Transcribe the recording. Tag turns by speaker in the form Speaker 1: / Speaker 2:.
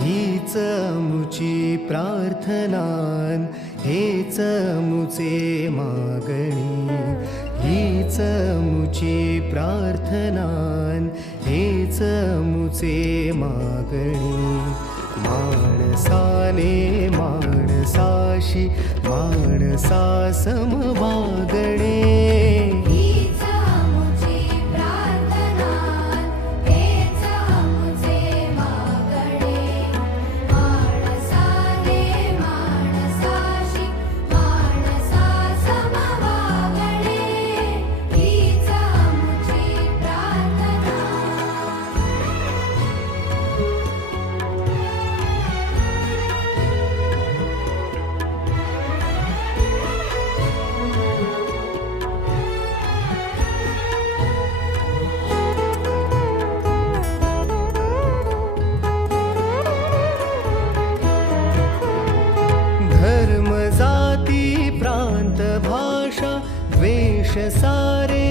Speaker 1: हीच मुची प्रार्थनान हेच मुचे मागणी. हीच मुची प्रार्थनान हेच मुचे मागणी. माणसाने माणसा समवागणे भाषा वेश सारे